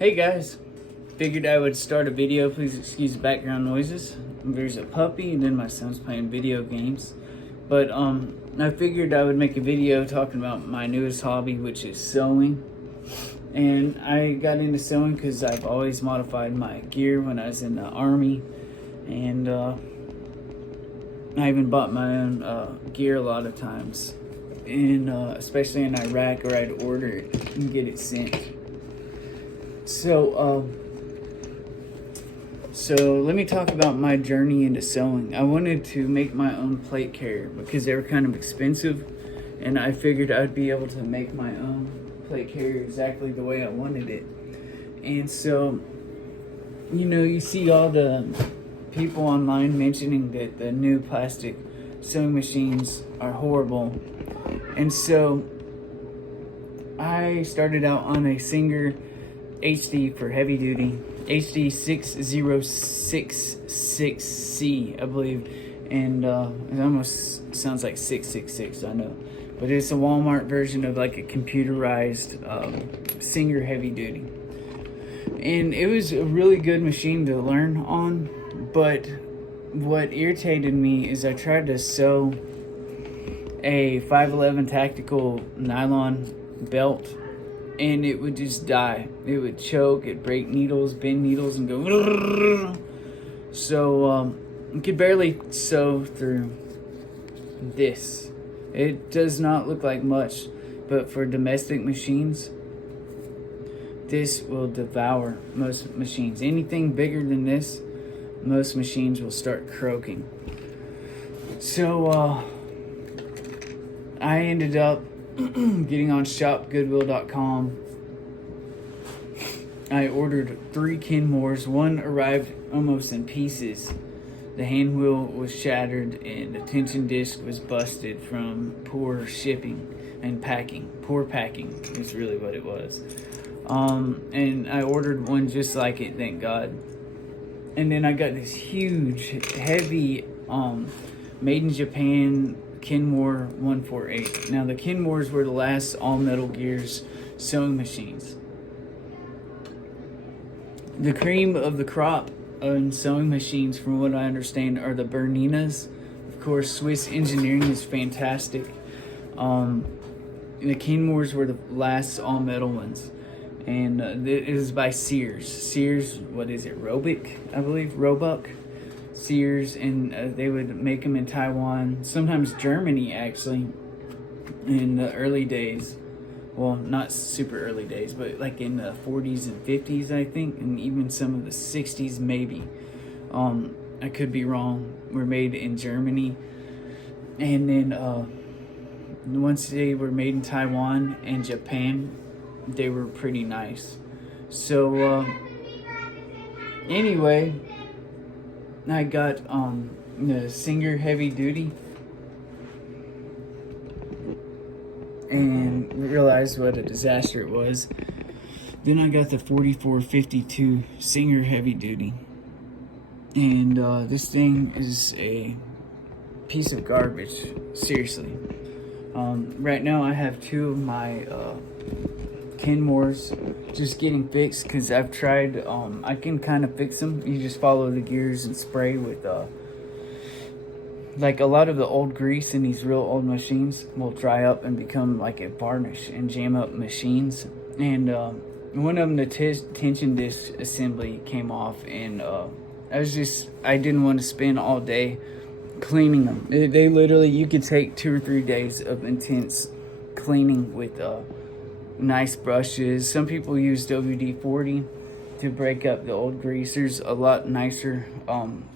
Hey guys, figured I would start a video. Please excuse the background noises. There's a puppy and then my son's playing video games. But I figured I would make a video talking about my newest hobby, which is sewing. And I got into sewing because I've always modified my gear when I was in the army. And I even bought my own gear a lot of times. And especially in Iraq, where I'd order it and get it sent. So let me talk about my journey into sewing. I wanted to make my own plate carrier because they were kind of expensive, and I figured I'd be able to make my own plate carrier exactly the way I wanted it. And so, you see all the people online mentioning that the new plastic sewing machines are horrible. And so I started out on a Singer HD for heavy duty, HD 6066C, I believe, and it almost sounds like 666, I know, but it's a Walmart version of like a computerized Singer heavy duty, and it was a really good machine to learn on. But what irritated me is I tried to sew a 511 tactical nylon belt, and it would just die. It would choke, it'd break needles, bend needles, and go. So you could barely sew through this. It does not look like much, but for domestic machines, this will devour most machines. Anything bigger than this, most machines will start croaking. So I ended up getting on shopgoodwill.com. I ordered 3 Kenmores. One arrived almost in pieces. The hand wheel was shattered and the tension disc was busted from poor shipping and packing. Poor packing is really what it was. And I ordered one just like it, thank God. And then I got this huge, heavy, made in Japan Kenmore 148. Now the Kenmores were the last all-metal gears sewing machines. The cream of the crop on sewing machines, from what I understand, are the Berninas. Of course, Swiss engineering is fantastic. The Kenmores were the last all-metal ones. And it is by Sears. Sears, what is it, Roebuck, I believe? Roebuck? Sears, and they would make them in Taiwan, sometimes Germany actually, in the early days. Well, not super early days, but like in the 40s and 50s, I think, and even some of the 60s maybe. I could be wrong. Were made in Germany, and then once they were made in Taiwan and Japan, they were pretty nice. So anyway, I got the Singer heavy duty and realized what a disaster it was. Then I got the 4452 Singer heavy duty, and this thing is a piece of garbage, seriously. Right now I have 2 of my Kenmores just getting fixed because I've tried. I can kind of fix them. You just follow the gears and spray with like a lot of the old grease in these real old machines will dry up and become like a varnish and jam up machines. And one of them, the tension disc assembly came off, and I didn't want to spend all day cleaning them. They literally, you could take 2 or 3 days of intense cleaning with nice brushes. Some people use WD-40 to break up the old grease. There's a lot nicer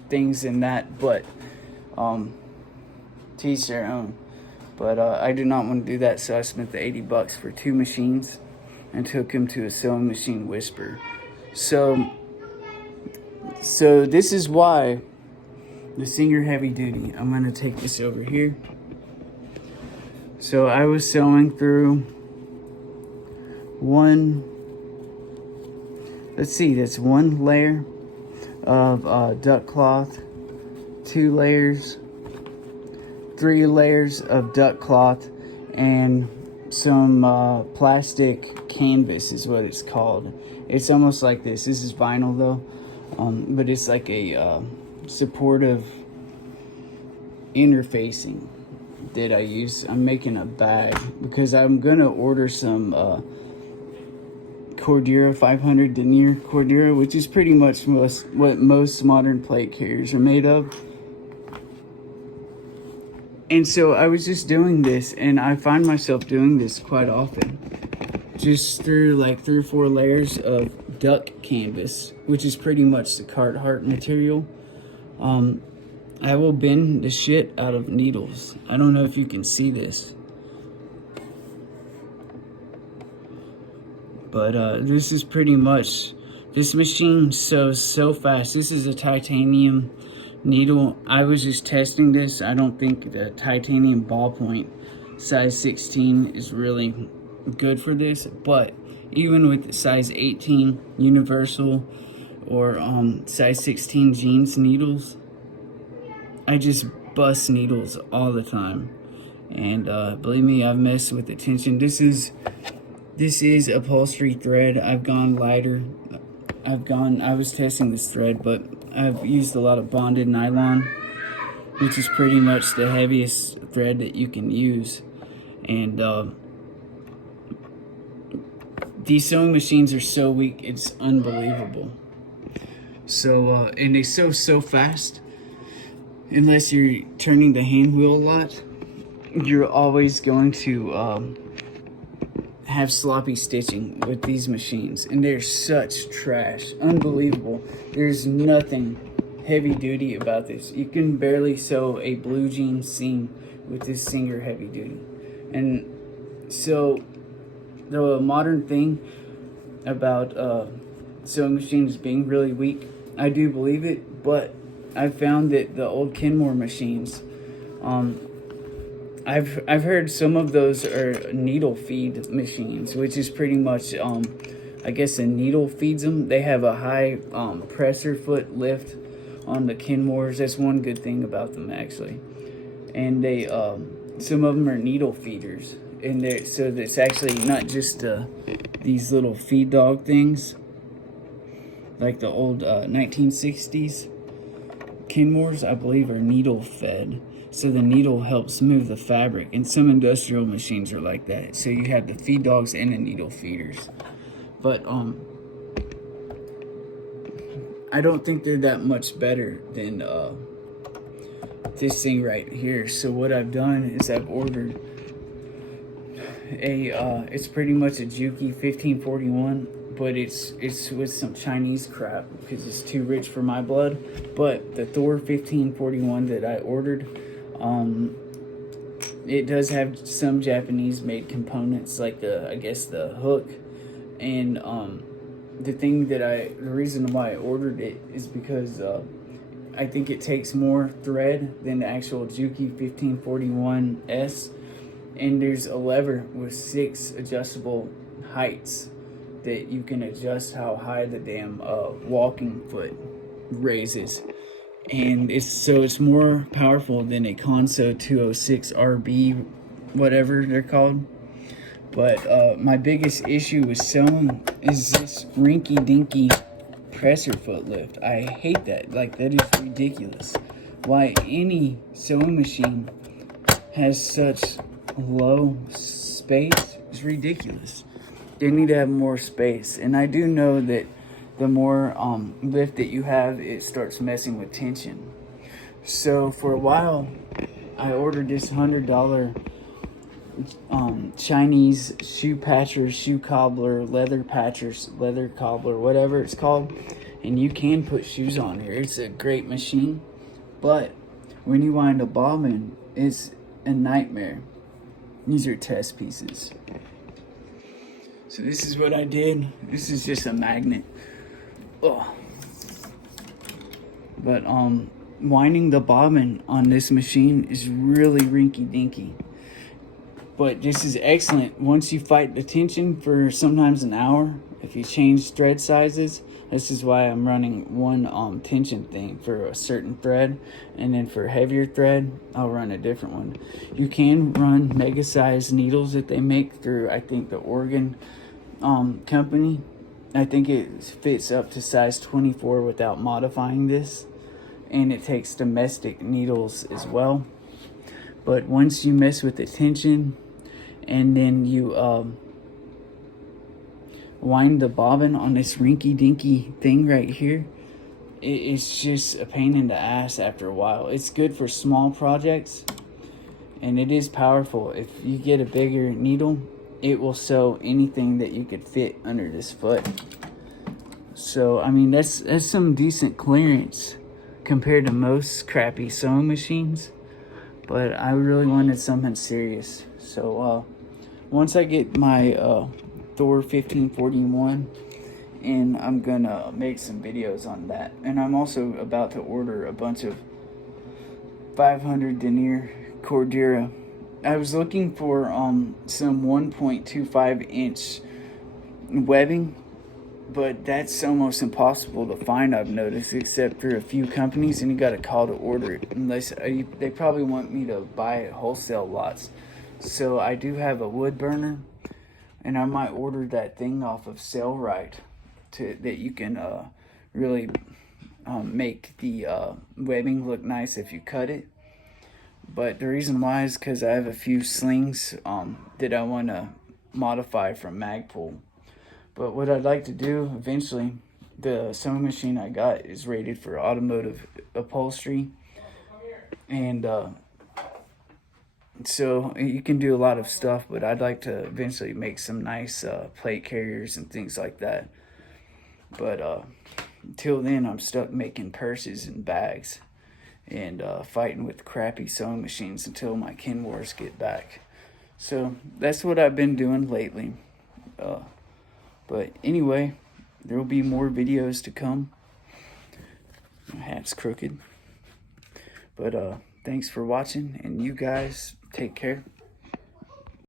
things than that, but to each their own. But I did not want to do that, so I spent the $80 for 2 machines and took him to a sewing machine whisperer. So this is why the Singer heavy duty. I'm going to take this over here. So I was sewing through that's 1 layer of duck cloth, 2 layers, 3 layers of duck cloth, and some plastic canvas is what it's called. It's almost like this. This is vinyl though, but it's like a supportive interfacing that I use. I'm making a bag because I'm gonna order some Cordura 500 denier Cordura, which is pretty much what most modern plate carriers are made of. And so I was just doing this, and I find myself doing this quite often, just through like 3 or 4 layers of duck canvas, which is pretty much the Carhartt material. I will bend the shit out of needles. I don't know if you can see this, but this is pretty much, this machine sews so fast. This is a titanium needle. I was just testing this. I don't think the titanium ballpoint size 16 is really good for this, but even with the size 18 universal or size 16 jeans needles, I just bust needles all the time. And believe me, I've messed with the tension. This is upholstery thread. I've gone lighter. I was testing this thread, but I've used a lot of bonded nylon, which is pretty much the heaviest thread that you can use. And these sewing machines are so weak, it's unbelievable. So, and they sew so fast. Unless you're turning the hand wheel a lot, you're always going to have sloppy stitching with these machines, and they're such trash. Unbelievable. There's nothing heavy duty about this. You can barely sew a blue jean seam with this Singer heavy duty. And so the modern thing about sewing machines being really weak, I do believe it, but I've found that the old Kenmore machines, I've heard some of those are needle feed machines, which is pretty much, I guess a needle feeds them. They have a high presser foot lift on the Kenmores. That's one good thing about them, actually. And they, some of them are needle feeders, and so it's actually not just these little feed dog things like the old 1960s. Kenmores, I believe, are needle fed, so the needle helps move the fabric, and some industrial machines are like that. So you have the feed dogs and the needle feeders, but I don't think they're that much better than this thing right here. So what I've done is I've ordered it's pretty much a Juki 1541, but it's with some Chinese crap because it's too rich for my blood. But the Thor 1541 that I ordered, it does have some Japanese made components, like I guess the hook, and the reason why I ordered it is because I think it takes more thread than the actual Juki 1541S, and there's a lever with 6 adjustable heights that you can adjust how high the damn walking foot raises, and it's more powerful than a Consew 206 RB, whatever they're called. But my biggest issue with sewing is this rinky-dinky presser foot lift. I hate that. Like, that is ridiculous. Why any sewing machine has such low space is ridiculous. They need to have more space. And I do know that the more lift that you have, it starts messing with tension. So for a while, I ordered this $100 Chinese shoe patcher, shoe cobbler, leather patchers, leather cobbler, whatever it's called, and you can put shoes on here. It's a great machine, but when you wind a bobbin, it's a nightmare. These are test pieces. So this is what I did. This is just a magnet. Ugh. But winding the bobbin on this machine is really rinky-dinky. But this is excellent once you fight the tension for sometimes an hour. If you change thread sizes, this is why I'm running one tension thing for a certain thread, and then for heavier thread, I'll run a different one. You can run mega size needles that they make through, I think, the Oregon company. I think it fits up to size 24 without modifying this, and it takes domestic needles as well. But once you mess with the tension and then you wind the bobbin on this rinky dinky thing right here, it's just a pain in the ass after a while. It's good for small projects, and it is powerful. If you get a bigger needle, it will sew anything that you could fit under this foot. So I mean, that's some decent clearance compared to most crappy sewing machines. But I really wanted something serious. So once I get my Thor 1541, and I'm gonna make some videos on that. And I'm also about to order a bunch of 500 denier Cordura. I was looking for some 1.25 inch webbing, but that's almost impossible to find, I've noticed, except for a few companies, and you gotta call to order it, unless they probably want me to buy it wholesale lots. So I do have a wood burner, and I might order that thing off of Sailrite that you can really make the webbing look nice if you cut it. But the reason why is because I have a few slings that I want to modify from Magpul. But what I'd like to do eventually, the sewing machine I got is rated for automotive upholstery, and so you can do a lot of stuff, but I'd like to eventually make some nice plate carriers and things like that. But until then, I'm stuck making purses and bags and fighting with crappy sewing machines until my Kenmores get back. So that's what I've been doing lately. But anyway, there will be more videos to come. My hat's crooked. But thanks for watching, and you guys take care.